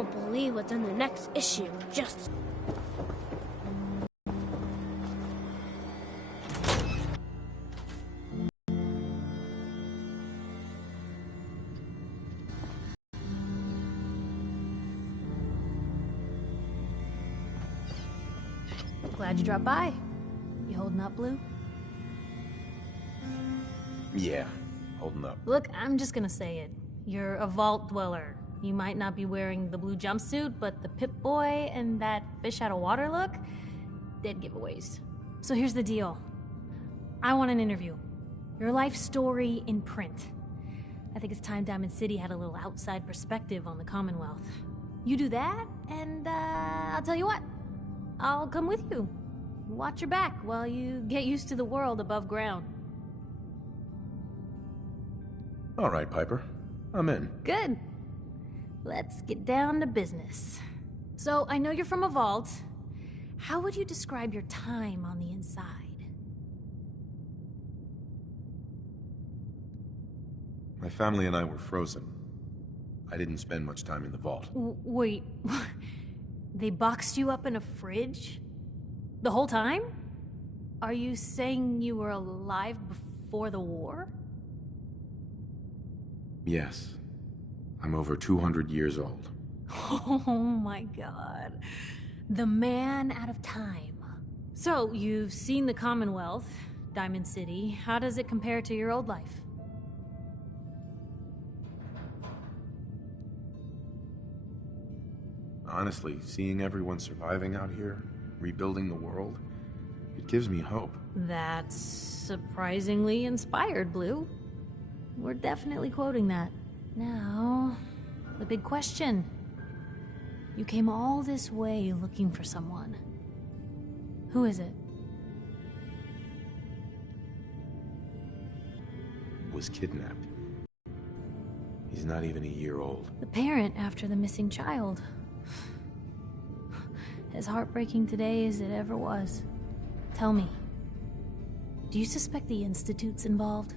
won't believe what's in the next issue. Just... Glad you dropped by. You holding up, Blue? Yeah, holding up. Look, I'm just gonna say it. You're a vault dweller. You might not be wearing the blue jumpsuit, but the Pip-Boy and that fish out of water look? Dead giveaways. So here's the deal. I want an interview. Your life story in print. I think it's time Diamond City had a little outside perspective on the Commonwealth. You do that, and I'll tell you what. I'll come with you. Watch your back while you get used to the world above ground. All right, Piper. I'm in. Good. Let's get down to business. So, I know you're from a vault. How would you describe your time on the inside? My family and I were frozen. I didn't spend much time in the vault. Wait, they boxed you up in a fridge? The whole time? Are you saying you were alive before the war? Yes. I'm over 200 years old. Oh my god. The man out of time. So, you've seen the Commonwealth, Diamond City. How does it compare to your old life? Honestly, seeing everyone surviving out here, rebuilding the world, it gives me hope. That's surprisingly inspired, Blue. We're definitely quoting that. Now, the big question. You came all this way looking for someone. Who is it? Was kidnapped. He's not even a year old. The parent after the missing child. As heartbreaking today as it ever was. Tell me, do you suspect the Institute's involved?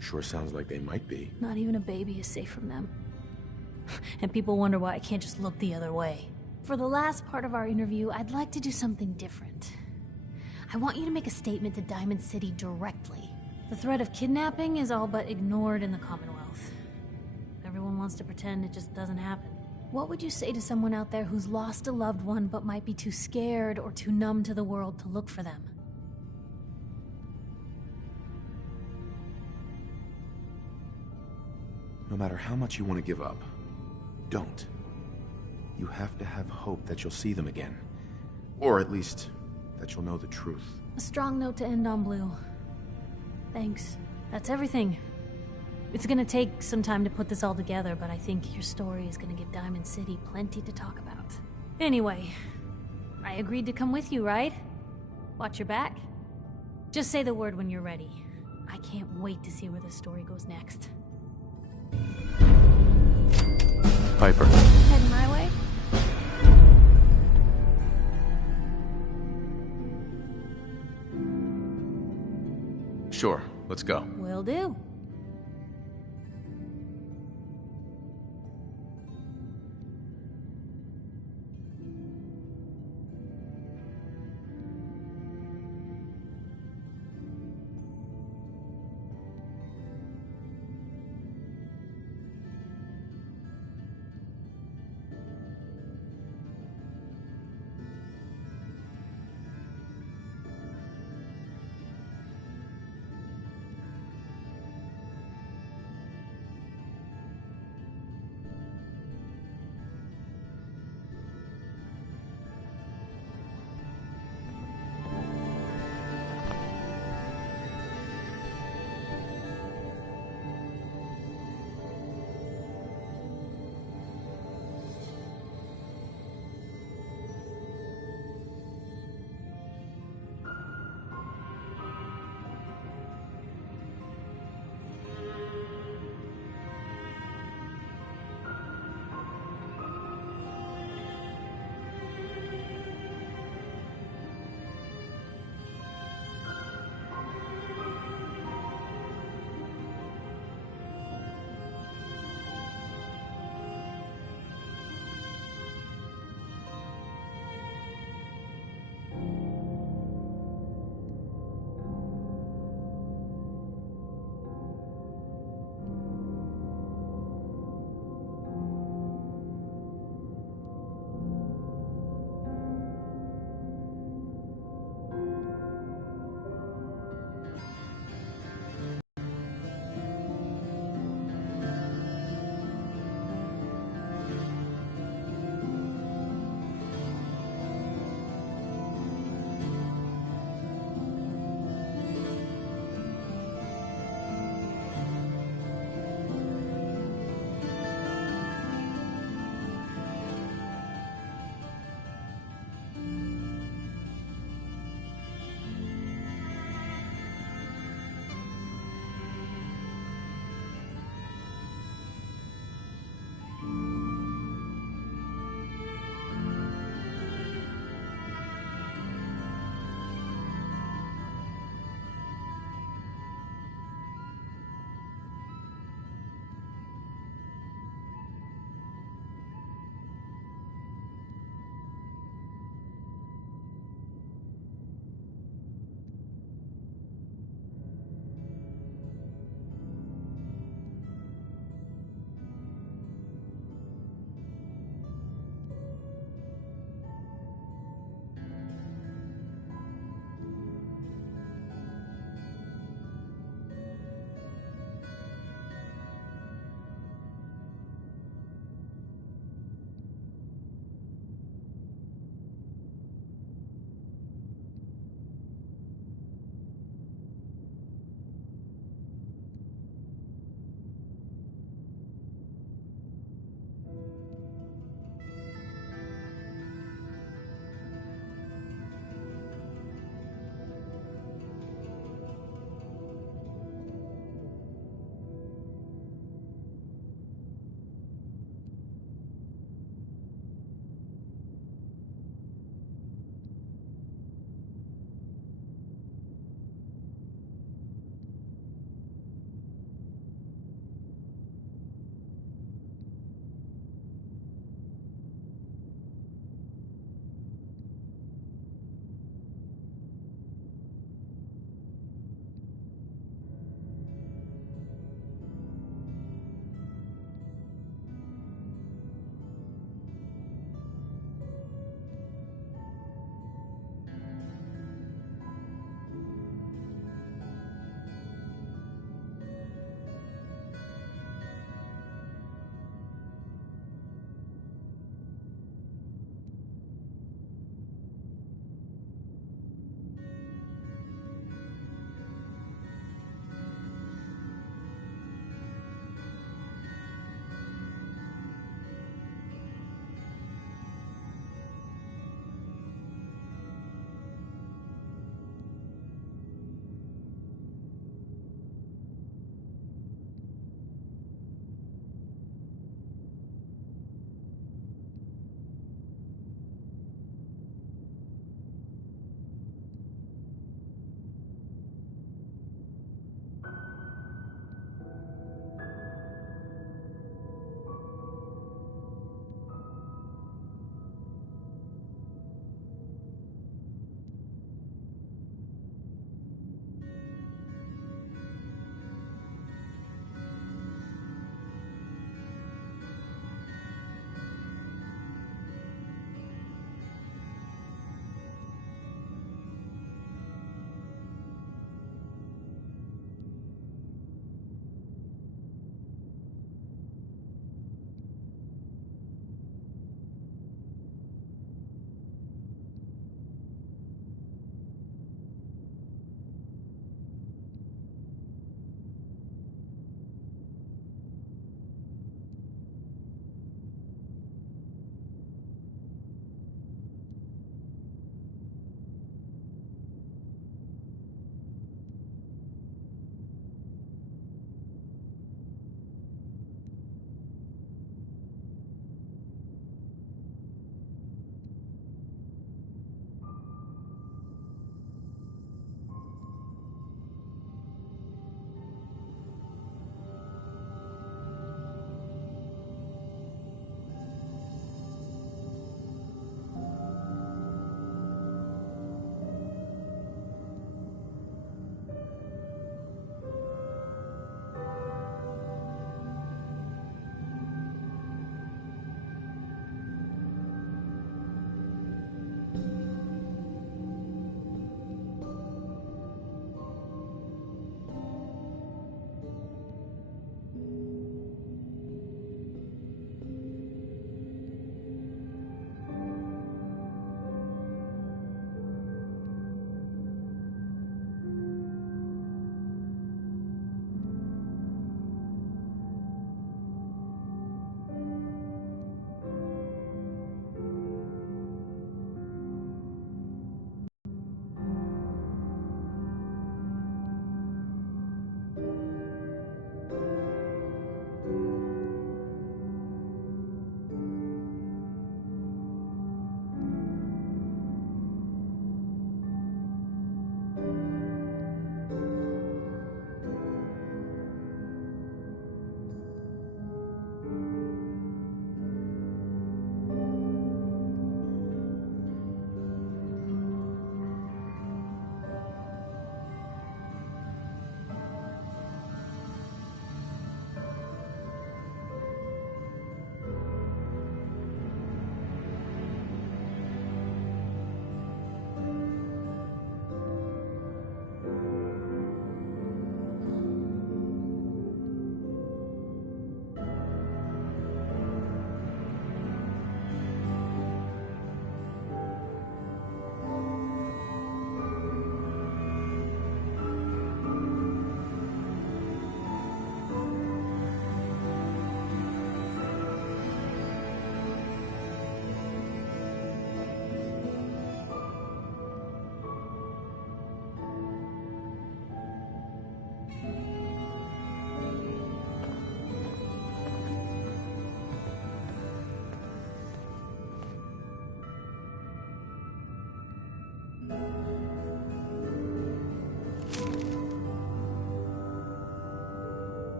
Sure sounds like they might be. Not even a baby is safe from them. And people wonder why I can't just look the other way. For the last part of our interview, I'd like to do something different. I want you to make a statement to Diamond City directly. The threat of kidnapping is all but ignored in the Commonwealth. Everyone wants to pretend it just doesn't happen. What would you say to someone out there who's lost a loved one but might be too scared or too numb to the world to look for them? No matter how much you want to give up, don't. You have to have hope that you'll see them again. Or at least, that you'll know the truth. A strong note to end on, Blue. Thanks. That's everything. It's gonna take some time to put this all together, but I think your story is gonna give Diamond City plenty to talk about. Anyway, I agreed to come with you, right? Watch your back. Just say the word when you're ready. I can't wait to see where the story goes next. Piper. Heading my way? Sure, let's go. Will do.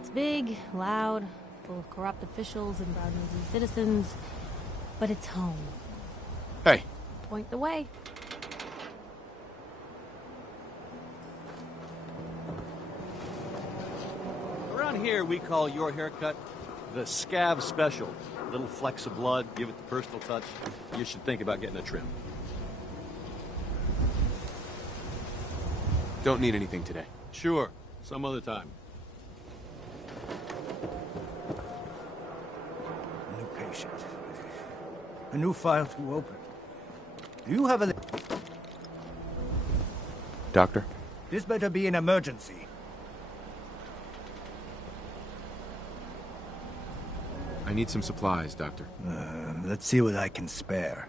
It's big, loud, full of corrupt officials and brown-nosed citizens, but it's home. Hey. Point the way. Around here, we call your haircut the Scav Special. A little flecks of blood, give it the personal touch. You should think about getting a trim. Don't need anything today. Sure, some other time. A new patient. A new file to open. Do you have a... Doctor? This better be an emergency. I need some supplies, Doctor. Let's see what I can spare.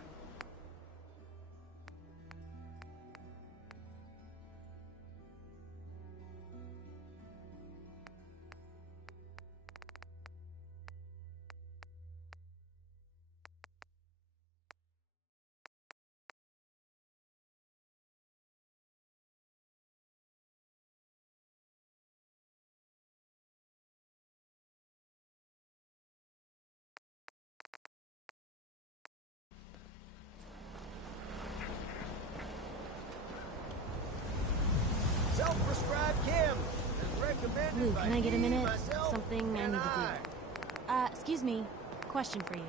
Lou, can I get a minute? Something I need to do. Excuse me. Question for you.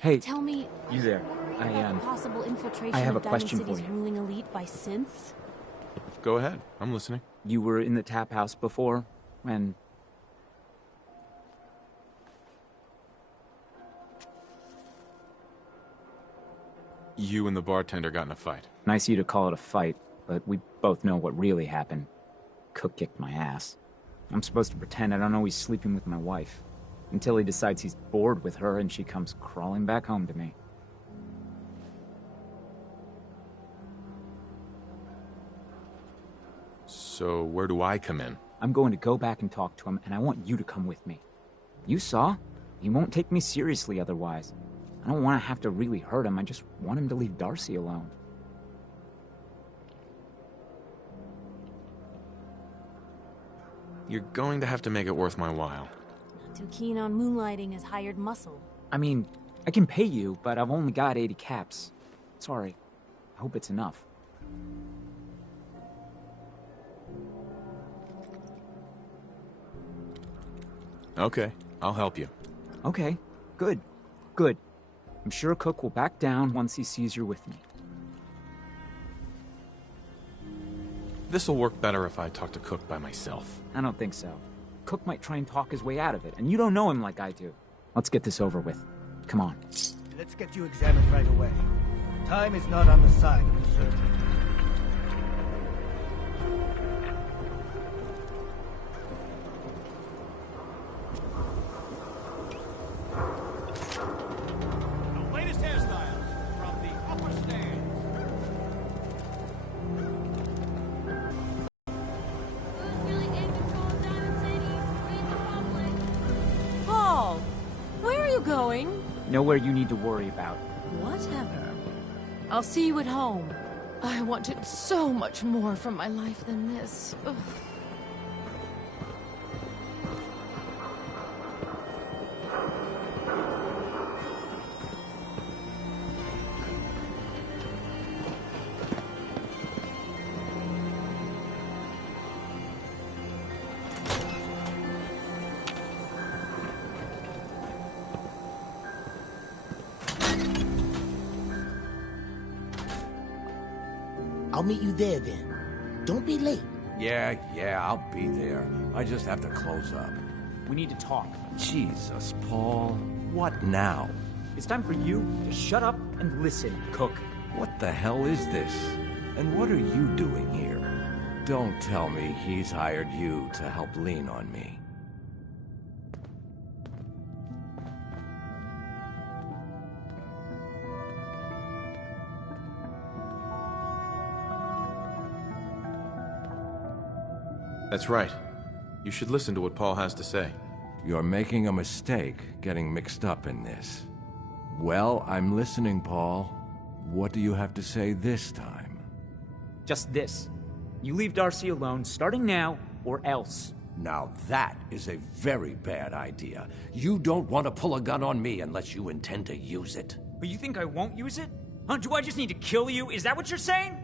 Hey, Tell me, you there? are you worried about the possible infiltration I have of a Diamond question for City's you. ruling elite by synths? Go ahead. I'm listening. You were in the tap house before, when... You and the bartender got in a fight. Nice of you to call it a fight, but we both know what really happened. Cook kicked my ass. I'm supposed to pretend I don't know he's sleeping with my wife. Until he decides he's bored with her and she comes crawling back home to me. So where do I come in? I'm going to go back and talk to him, and I want you to come with me. You saw? He won't take me seriously otherwise. I don't want to have to really hurt him, I just want him to leave Darcy alone. You're going to have to make it worth my while. Not too keen on moonlighting as hired muscle. I mean, I can pay you, but I've only got 80 caps. Sorry. I hope it's enough. Okay, I'll help you. Okay, good. Good. I'm sure Cook will back down once he sees you're with me. This'll work better if I talk to Cook by myself. I don't think so. Cook might try and talk his way out of it, and you don't know him like I do. Let's get this over with. Come on. Let's get you examined right away. Time is not on the side of the servant. The latest hairstyles from the upper stands. Who's really in control of Diamond City? Read the public. Paul! Where are you going? Nowhere you need to worry about. Whatever. I'll see you at home. I wanted so much more from my life than this. Ugh. I'll meet you there then. Don't be late. Yeah, I'll be there. I just have to close up. We need to talk. Jesus, Paul. What now? It's time for you to shut up and listen, Cook. What the hell is this? And what are you doing here? Don't tell me he's hired you to help lean on me. That's right. You should listen to what Paul has to say. You're making a mistake getting mixed up in this. Well, I'm listening, Paul. What do you have to say this time? Just this. You leave Darcy alone, starting now, or else. Now that is a very bad idea. You don't want to pull a gun on me unless you intend to use it. But you think I won't use it? Huh? Do I just need to kill you? Is that what you're saying?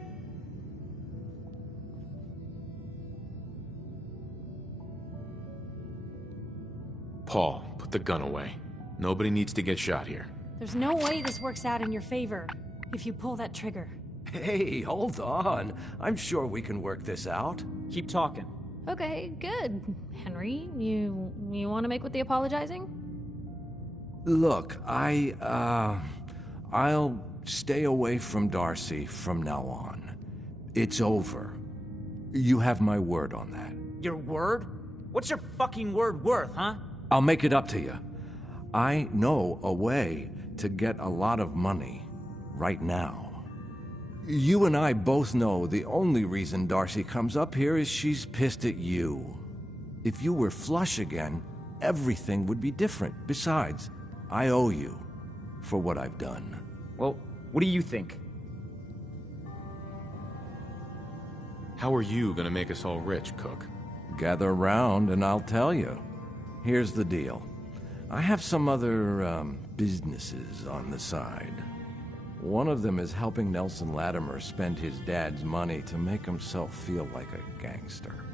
Paul, put the gun away. Nobody needs to get shot here. There's no way this works out in your favor if you pull that trigger. Hey, hold on. I'm sure we can work this out. Keep talking. Okay, good. Henry, you want to make with the apologizing? Look, I'll stay away from Darcy from now on. It's over. You have my word on that. Your word? What's your fucking word worth, huh? I'll make it up to you. I know a way to get a lot of money right now. You and I both know the only reason Darcy comes up here is she's pissed at you. If you were flush again, everything would be different. Besides, I owe you for what I've done. Well, what do you think? How are you gonna make us all rich, Cook? Gather around and I'll tell you. Here's the deal. I have some other, businesses on the side. One of them is helping Nelson Latimer spend his dad's money to make himself feel like a gangster.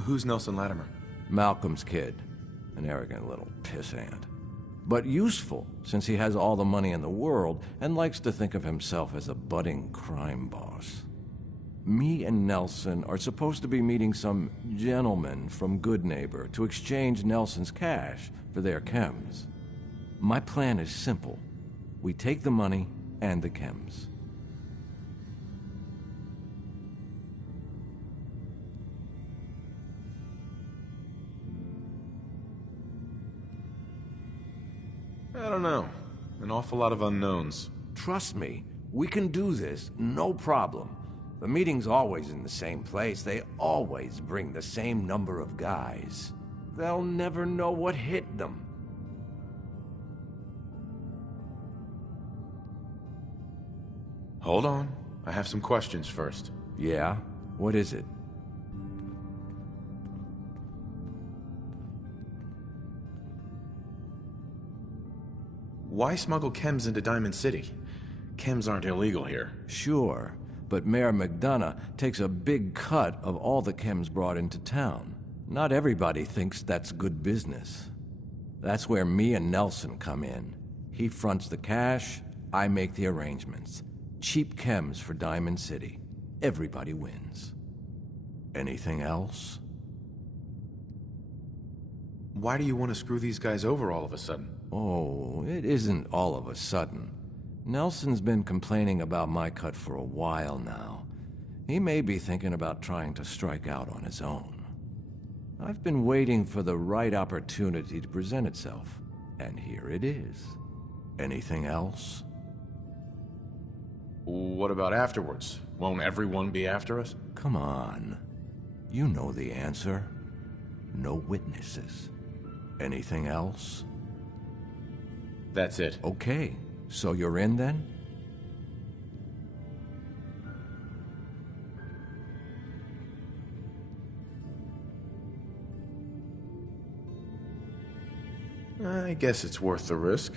Who's Nelson Latimer? Malcolm's kid. An arrogant little pissant. But useful, since he has all the money in the world and likes to think of himself as a budding crime boss. Me and Nelson are supposed to be meeting some gentleman from Good Neighbor to exchange Nelson's cash for their chems. My plan is simple. We take the money and the chems. I don't know. An awful lot of unknowns. Trust me, we can do this, no problem. The meeting's always in the same place. They always bring the same number of guys. They'll never know what hit them. Hold on. I have some questions first. Yeah? What is it? Why smuggle chems into Diamond City? Chems aren't illegal here. Sure, but Mayor McDonough takes a big cut of all the chems brought into town. Not everybody thinks that's good business. That's where me and Nelson come in. He fronts the cash, I make the arrangements. Cheap chems for Diamond City. Everybody wins. Anything else? Why do you want to screw these guys over all of a sudden? Oh, it isn't all of a sudden. Nelson's been complaining about my cut for a while now. He may be thinking about trying to strike out on his own. I've been waiting for the right opportunity to present itself, and here it is. Anything else? What about afterwards? Won't everyone be after us? Come on. You know the answer. No witnesses. Anything else? That's it. Okay, so you're in then? I guess it's worth the risk.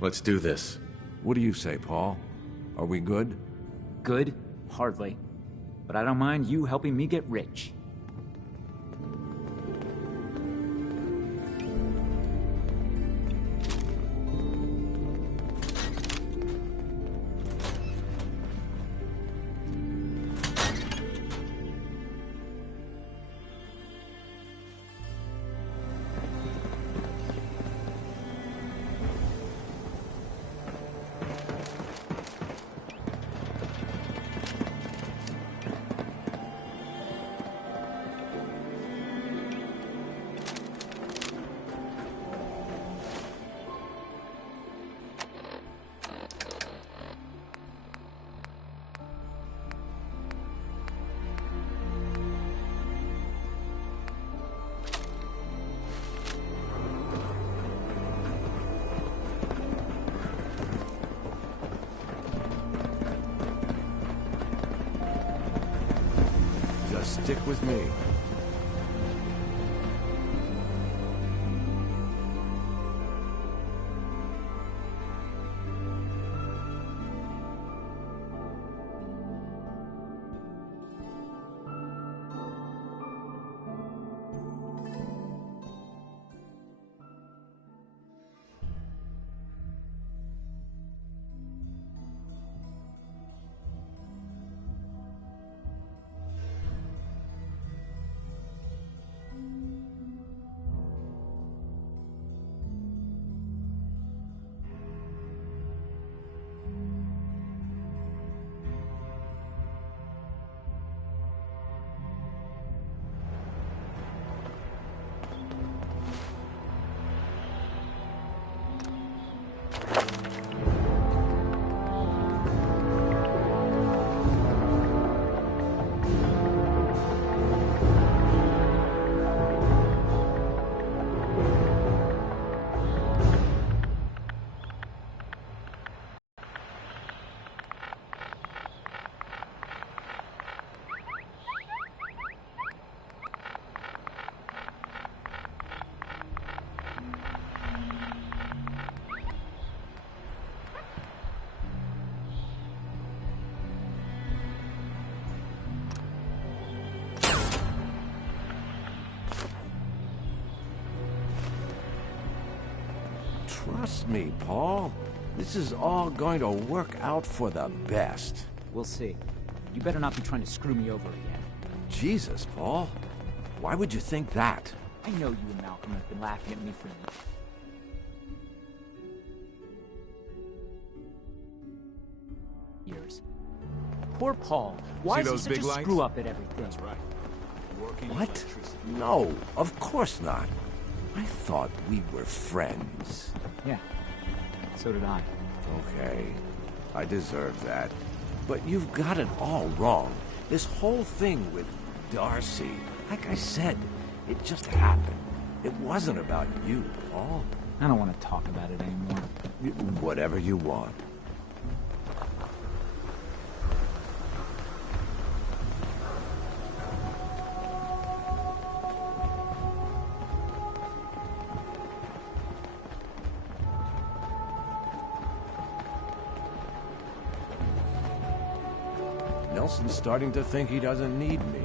Let's do this. What do you say, Paul? Are we good? Good? Hardly. But I don't mind you helping me get rich. Stick with me. Trust me, Paul. This is all going to work out for the best. We'll see. You better not be trying to screw me over again. Jesus, Paul. Why would you think that? I know you and Malcolm have been laughing at me for years. Poor Paul. Why is he such a screw-up at everything? That's right. What? No, of course not. I thought we were friends. Yeah, so did I. Okay, I deserve that. But you've got it all wrong. This whole thing with Darcy, like I said, it just happened. It wasn't about you, Paul. I don't want to talk about it anymore. Whatever you want. Nelson's starting to think he doesn't need me.